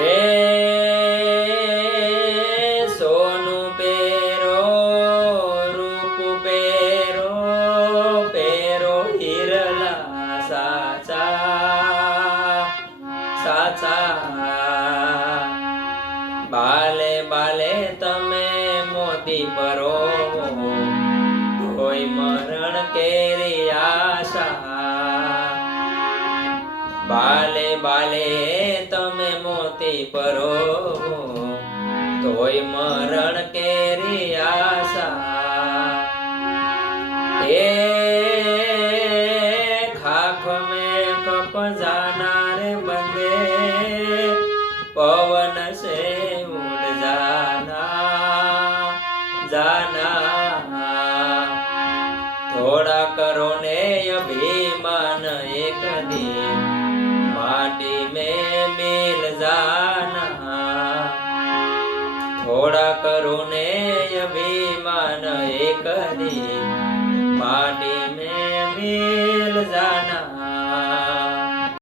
हे सोनू पेरो रूप पेरो पेरो हिरला साचा साचा बाले बाले तमे मोती परो कोई मरण केरी आशा बाले बाले तमे मोती परो तोय मरण केरी आशा ए खाख में कप जाना रे बंदे पवन से उड़ जाना जाना थोड़ा करो ने अभिमान एक दिन माटी में मिल जाना थोड़ा करो ने अभिमान एक दिन माटी में मिल जाना।